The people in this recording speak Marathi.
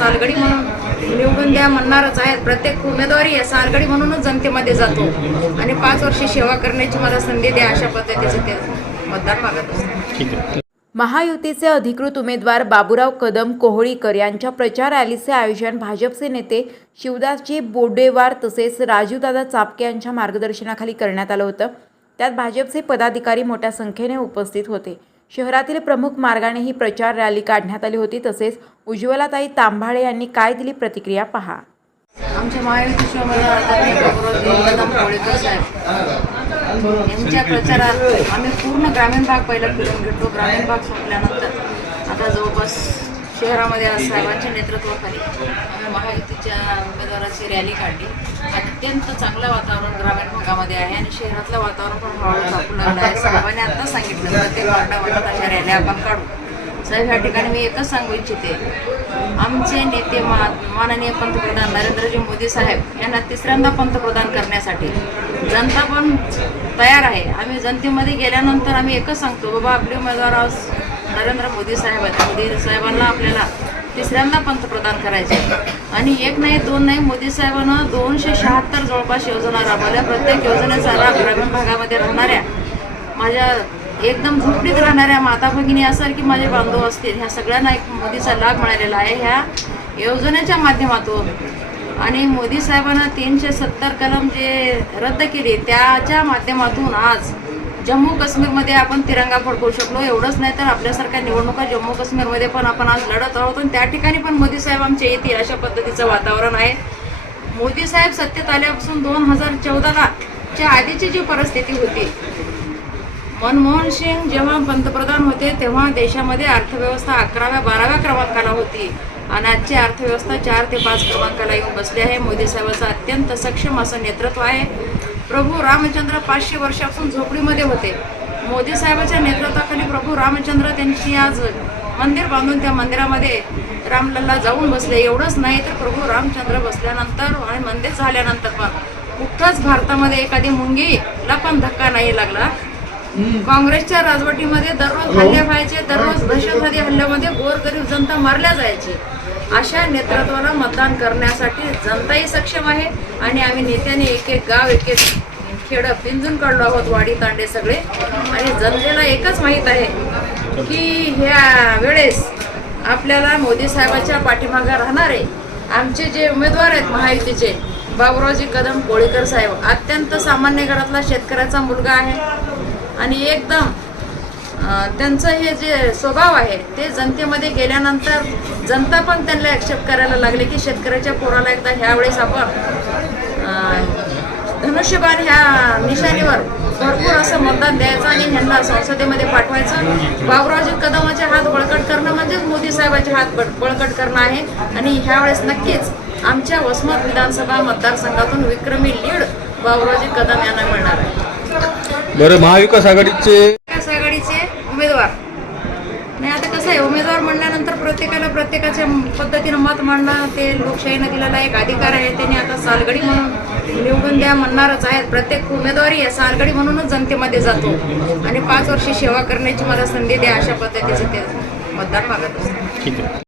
सालगडी म्हणून निवडून द्या म्हणणारच आहेत. प्रत्येक उमेदवारी या सालगडी म्हणूनच जनतेमध्ये जातो. आणि पाच वर्षे सेवा करण्याची मला संधी द्या अशा पद्धतीचं ते मतदान मागत असतात ठीक आहे. महायुतीचे अधिकृत उमेदवार बाबूराव कदम कोहळीकर यांच्या प्रचार रॅलीचे आयोजन भाजपचे नेते शिवदासजी बोडेवार तसेच राजूदादा चापके यांच्या मार्गदर्शनाखाली करण्यात आलं होतं. त्यात भाजपचे पदाधिकारी मोठ्या संख्येने उपस्थित होते. शहरातील प्रमुख मार्गाने ही प्रचार रॅली काढण्यात आली होती. तसेच उज्ज्वलाताई तांभाळे यांनी काय दिली प्रतिक्रिया पहा. आमच्या महायुतीच्या यांच्या प्रचारात आम्ही पूर्ण ग्रामीण भाग पहिला फिरून घेतो. ग्रामीण भाग संपल्यानंतर आता जवळपास शहरामध्ये आज साहेबांच्या नेतृत्वाखाली आम्ही महायुतीच्या उमेदवाराची रॅली काढली. अत्यंत चांगलं वातावरण ग्रामीण भागामध्ये आहे आणि शहरातलं वातावरण पण हळूहळू चालू लागलं आहे. साहेबांनी आता सांगितलं प्रत्येक वार्डावार्डात अशा रॅल्या आपण काढू. साहेब ह्या ठिकाणी मी एकच सांगू इच्छिते. आमचे नेते मा माननीय पंतप्रधान नरेंद्रजी मोदी साहेब यांना तिसऱ्यांदा पंतप्रधान करण्यासाठी जनता पण तयार आहे. आम्ही जनतेमध्ये गेल्यानंतर आम्ही एकच सांगतो बाबा आपले उमेदवार आज नरेंद्र मोदी साहेब आहेत. मोदी साहेबांना आपल्याला तिसऱ्यांदा पंतप्रधान करायचे. आणि एक नाही दोन नाही मोदी साहेबांना दोनशे शहात्तर जवळपास योजना राबवल्या. प्रत्येक योजनेचा लाभ ग्रामीण भागामध्ये राहणाऱ्या माझ्या एकदम झोपडीत राहणाऱ्या माता भगिनी असेल की माझे बांधव असतील ह्या सगळ्यांना एक मोदीचा लाभ मिळालेला आहे. ह्या योजनेच्या माध्यमातून. आणि मोदी साहेबांना तीनशे सत्तर कलम जे रद्द केले त्याच्या माध्यमातून आज जम्मू काश्मीरमध्ये आपण तिरंगा फडकवू शकलो एवढंच नाही तर आपल्यासारख्या निवडणुका जम्मू काश्मीरमध्ये पण आपण आज लढत आहोत. आणि त्या ठिकाणी पण मोदी साहेब आमचे येतील अशा पद्धतीचं वातावरण आहे. मोदी साहेब सत्तेत आल्यापासून दोन हजार चौदाला च्या आधीची जी परिस्थिती होती मनमोहन सिंग जेव्हा पंतप्रधान होते तेव्हा देशामध्ये अर्थव्यवस्था अकराव्या बाराव्या क्रमांकाला होती. आणि आजची अर्थव्यवस्था चार ते पाच क्रमांकाला येऊन बसली आहे. मोदी साहेबांचं अत्यंत सक्षम असं नेतृत्व आहे. प्रभू रामचंद्र पाचशे वर्षापासून झोपडीमध्ये होते. मोदी साहेबाच्या नेतृत्वाखाली प्रभू रामचंद्र त्यांची आज मंदिर बांधून त्या मंदिरामध्ये रामलल्ला जाऊन बसले. एवढंच नाही तर प्रभू रामचंद्र बसल्यानंतर आणि मंदिर झाल्यानंतर पण कुठंच भारतामध्ये एखादी मुंगीला पण धक्का नाही लागला. काँग्रेसच्या राजवटीमध्ये दररोज हल्ले व्हायचे दररोज दहशतवादी हल्ल्यामध्ये गोरगरीब जनता मारल्या जायची. अशा नेतृत्वाला मतदान करण्यासाठी जनताही सक्षम आहे. आणि आम्ही नेत्याने एक एक गाव एक एक खेडं पिंजून काढलो आहोत वाडी तांडे सगळे. आणि जनतेला एकच माहीत आहे की ह्या वेळेस आपल्याला मोदी साहेबाच्या पाठीमागे राहणारे आमचे जे उमेदवार आहेत महायुतीचे बाबुरावजी कदम कोळीकर साहेब अत्यंत सामान्य घरातला शेतकऱ्याचा मुलगा आहे. आणि एकदम त्यांचं हे जे स्वभाव आहे ते जनतेमध्ये गेल्यानंतर जनता पण त्यांना ॲक्सेप्ट करायला लागले की शेतकऱ्याच्या पोराला एकदा ह्यावेळेस आपण धनुष्यबाण ह्या निशाणीवर भरपूर असं मतदान द्यायचं आणि ह्यांना संसदेमध्ये पाठवायचं. बाबुरावजी कदमाचे हात बळकट करणं म्हणजेच मोदी साहेबाचे हात बळकट करणं आहे. आणि ह्यावेळेस नक्कीच आमच्या वसमत विधानसभा मतदारसंघातून विक्रमी लीड बाबुरावजी कदम यांना मिळणार आहे. बरं महाविकास आघाडीचे उमेदवार नाही आता कसं आहे. उमेदवार म्हणल्यानंतर प्रत्येकाला प्रत्येकाच्या पद्धतीनं मत मांडणं ते लोकशाहीनं दिलेला एक अधिकार आहे. त्यांनी आता सालगडी म्हणून निवडून द्या म्हणणारच आहेत. प्रत्येक उमेदवारी आहे सालगडी म्हणूनच जनतेमध्ये जातो. आणि पाच वर्षी सेवा करण्याची मला संधी द्या अशा पद्धतीचं ते मतदान मागत असतात. ठीक आहे.